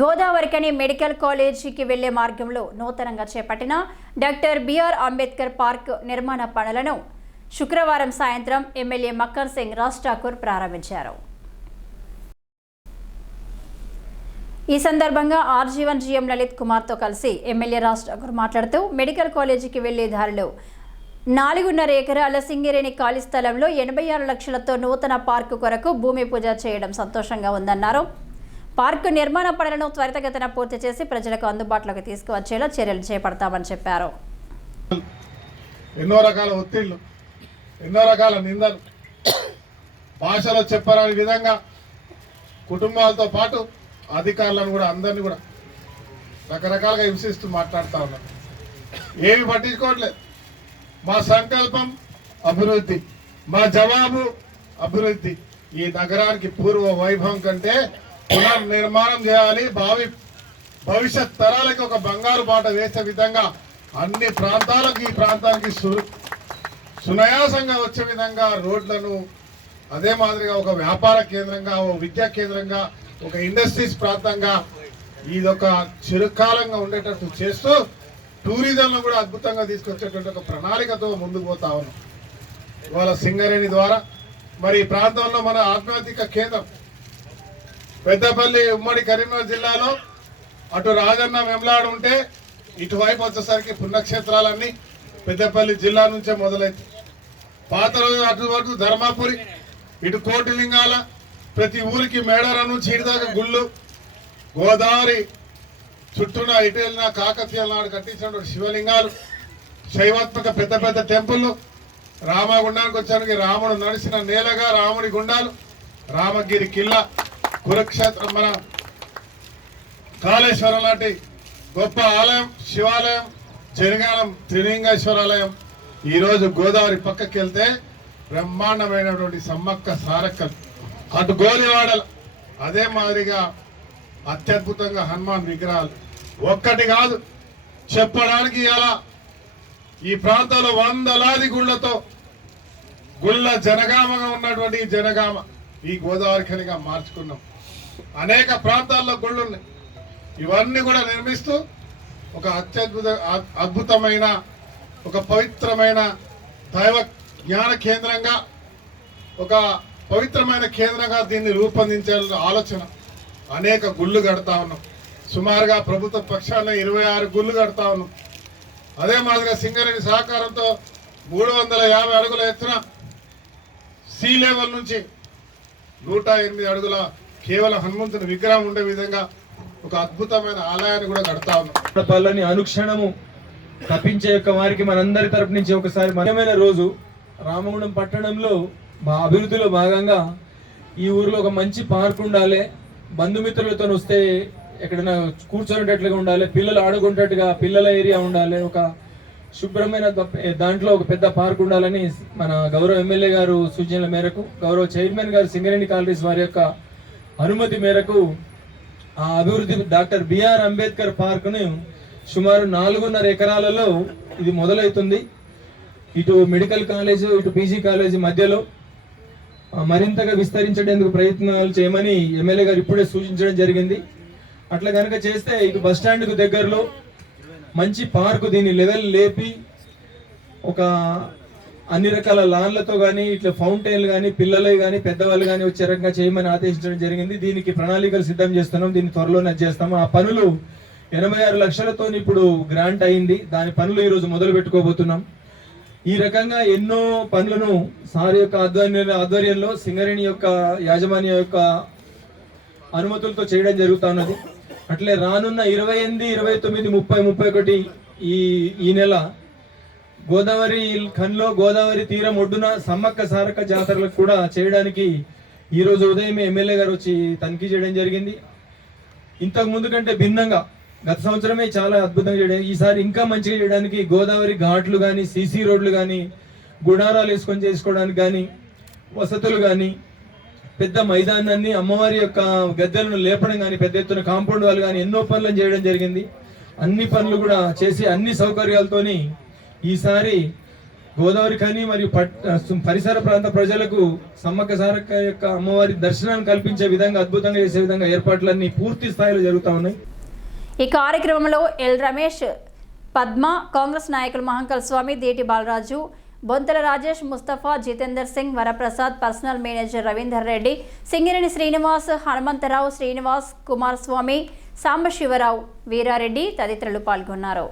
Godavarikhani medical కాలేజీకి వెళ్లే మార్గంలో నూతనంగా చేపట్టిన డాక్టర్ బిఆర్ అంబేద్కర్ పార్క్ నిర్మాణ పనులను శుక్రవారం సాయంత్రం ఎమ్మెల్యే మక్కన్ సింగ్ రాజ్ ఠాకూర్ ప్రారంభించారు. ఈ సందర్భంగా ఆర్జీవన్ జీఎం లలిత్ కుమార్తో కలిసి ఎమ్మెల్యే రాజ్ ఠాకూర్ మాట్లాడుతూ మెడికల్ కాలేజీకి వెళ్లే దారిలో 4.5 ఎకరాల సింగరేణి ఖాళీ స్థలంలో 86 లక్షలతో నూతన పార్కు కొరకు భూమి పూజ చేయడం సంతోషంగా ఉందన్నారు. పార్కు నిర్మాణ పనులను త్వరితగతిన పూర్తి చేసి ప్రజలకు అందుబాటులోకి తీసుకువచ్చేలా చర్యలు చేపడతామని చెప్పారు. ఎన్నో రకాల ఒత్తిళ్లు, ఎన్నో రకాల నిందలు, భాషలో చెప్పరాని విధంగా కుటుంబాలతో పాటు అధికారులను కూడా అందరినీ కూడా రకరకాలుగా హింసిస్తూ మాట్లాడుతూ ఉన్నారు. ఏమి పట్టించుకోవట్లేదు. మా సంకల్పం అభివృద్ధి, మా జవాబు అభివృద్ధి. ఈ నగరానికి పూర్వ వైభవం కంటే పునర్నిర్మాణం చేయాలి. భవిష్యత్ తరాలకు ఒక బంగారు బాట వేసే విధంగా అన్ని ప్రాంతాలకు ఈ ప్రాంతానికి సునాయాసంగా వచ్చే విధంగా రోడ్లను, అదే మాదిరిగా ఒక వ్యాపార కేంద్రంగా, ఒక విద్యా కేంద్రంగా, ఒక ఇండస్ట్రీస్ ప్రాంతంగా ఇదొక చిరకాలంగా ఉండేటట్టు చేస్తూ టూరిజంలో కూడా అద్భుతంగా తీసుకొచ్చేటువంటి ఒక ప్రణాళికతో ముందుకు పోతా ఉన్నాం. ఇవాళ సింగరేణి ద్వారా మరి ఈ ప్రాంతంలో మన ఆధ్యాత్మిక కేంద్రం పెద్దపల్లి ఉమ్మడి కరీంనగర్ జిల్లాలో అటు రాజన్న వెమ్లాడు ఉంటే ఇటువైపు వచ్చేసరికి పుణ్యక్షేత్రాలన్నీ పెద్దపల్లి జిల్లా నుంచే మొదలైతాయి. పాత రోజు అటు వరకు ధర్మాపురి, ఇటు కోటిలింగాల, ప్రతి ఊరికి మేడారం నుంచి ఇటుదాకా గుళ్ళు, గోదావరి చుట్టూన ఇటు వెళ్ళిన కాకతీయుల నాడు కట్టించిన శివలింగాలు, శైవాత్మక పెద్ద పెద్ద టెంపుల్, రామగుండానికి వచ్చానికి రాముడు నడిచిన నేలగా రాముడి గుండాలు, రామగిరి కిల్లా, కురుక్షేత్రం, మన కాళేశ్వరం లాంటి గొప్ప ఆలయం, శివాలయం, జనగానం త్రిలింగేశ్వరాలయం. ఈరోజు గోదావరి పక్కకి వెళ్తే బ్రహ్మాండమైనటువంటి సమ్మక్క సారక్కలు, అటు గోలివాడలు, అదే మాదిరిగా అత్యద్భుతంగా హనుమాన్ విగ్రహాలు. ఒక్కటి కాదు చెప్పడానికి, ఇలా ఈ ప్రాంతంలో వందలాది గుళ్లతో గుళ్ళ జనగామగా ఉన్నటువంటి జనగామ ఈ గోదావరి ఖనిగా మార్చుకున్నాం. అనేక ప్రాంతాల్లో గుళ్ళు ఉన్నాయి. ఇవన్నీ కూడా నిర్మిస్తూ ఒక అద్భుతమైన ఒక పవిత్రమైన దైవ జ్ఞాన కేంద్రంగా, ఒక పవిత్రమైన కేంద్రంగా దీన్ని రూపొందించే ఆలోచన. అనేక గుళ్ళు కడతా ఉన్నాం. సుమారుగా ప్రభుత్వ పక్షాన 26 గుళ్ళు కడతా ఉన్నాం. అదే మాదిరిగా సింగరేణి సహకారంతో 350 అడుగుల ఎత్తున సీ లెవెల్ నుంచి 108 అడుగుల కేవలం హనుమంతుని విగ్రహం ఉండే విధంగా ఒక అద్భుతమైన ఆలయాన్ని కూడా కడతా ఉన్నాం. పళ్ళని అనుక్షణము తప్పించే యొక్క వారికి మనందరి తరపు నుంచి ఒకసారి ముఖ్యమైన రోజు. రామగుండం పట్టణంలో మా అభివృద్ధిలో భాగంగా ఈ ఊరిలో ఒక మంచి పార్క్ ఉండాలి, బంధుమిత్రులతో వస్తే ఎక్కడైనా కూర్చొనేటట్లుగా ఉండాలి, పిల్లలు ఆడుకునేటట్టుగా పిల్లల ఏరియా ఉండాలి, ఒక శుభ్రమైన దాంట్లో ఒక పెద్ద పార్క్ ఉండాలని మన గౌరవ ఎమ్మెల్యే గారు సూచనల మేరకు, గౌరవ చైర్మన్ గారు సింగరేణి కాలనీస్ వారి యొక్క అనుమతి మేరకు ఆ అభివృద్ధి డాక్టర్ బిఆర్ అంబేద్కర్ పార్క్ను సుమారు 4.5 ఎకరాలలో ఇది మొదలవుతుంది. ఇటు మెడికల్ కాలేజ్, ఇటు పీజీ కాలేజీ మధ్యలో మరింతగా విస్తరించేందుకు ప్రయత్నాలు చేయమని ఎమ్మెల్యే గారు ఇప్పుడే సూచించడం జరిగింది. అట్లా కనుక చేస్తే ఇటు బస్టాండ్కు దగ్గరలో మంచి పార్కు, దీని లెవెల్ లేపి ఒక అన్ని రకాల లాన్లతో కానీ, ఇట్లా ఫౌంటైన్లు కానీ, పిల్లలు కానీ పెద్దవాళ్ళు కానీ వచ్చే రకంగా చేయమని ఆదేశించడం జరిగింది. దీనికి ప్రణాళికలు సిద్ధం చేస్తున్నాం. దీన్ని త్వరలోనే చేస్తాము. ఆ పనులు 86 లక్షలతో ఇప్పుడు గ్రాంట్ అయింది. దాని పనులు ఈరోజు మొదలు పెట్టుకోబోతున్నాం. ఈ రకంగా ఎన్నో పనులను సార్ యొక్క ఆధ్వర్యంలో సింగరేణి యొక్క యాజమాన్యం యొక్క అనుమతులతో చేయడం జరుగుతూ ఉన్నది. అట్లే రానున్న 28, 29, 30, 31 ఈ నెల గోదావరి ఖన్లో గోదావరి తీరం ఒడ్డున సమ్మక్క సారక్క జాతరలకు కూడా చేయడానికి ఈరోజు ఉదయమే ఎమ్మెల్యే గారు వచ్చి తనిఖీ చేయడం జరిగింది. ఇంతకు ముందు కంటే భిన్నంగా గత సంవత్సరమే చాలా అద్భుతంగా చేయడం, ఈసారి ఇంకా మంచిగా చేయడానికి గోదావరి ఘాట్లు కానీ, సీసీ రోడ్లు కానీ, గుడారాలు వేసుకొని చేసుకోవడానికి కానీ, వసతులు కానీ, పెద్ద మైదానాన్ని, అమ్మవారి యొక్క గద్దెలను లేపడం కానీ, పెద్ద ఎత్తున కాంపౌండ్ వాళ్ళు కానీ ఎన్నో పనులను చేయడం జరిగింది. అన్ని పనులు కూడా చేసి అన్ని సౌకర్యాలతోని ఈసారి గోదావరి ఖని మరియు పరిసర ప్రాంత ప్రజలకు సమ్మక్క సారక్క యొక్క అమ్మవారి దర్శనాన్ని కల్పించే విధంగా అద్భుతంగా చేసే విధంగా ఏర్పాట్లన్నీ పూర్తి స్థాయిలో జరుగుతూ ఉన్నాయి. ఈ కార్యక్రమంలో ఎల్ రమేష్, పద్మ, కాంగ్రెస్ నాయకులు మహంకల్ స్వామి, దేటి బాలరాజు, బొంతల రాజేష్, ముస్తఫా, జితేందర్ సింగ్, వరప్రసాద్, పర్సనల్ మేనేజర్ రవీందర్ రెడ్డి, సింగిరేణి శ్రీనివాస్, హనుమంతరావు, శ్రీనివాస్, కుమారస్వామి, సాంబశివరావు, వీరారెడ్డి తదితరులు పాల్గొన్నారు.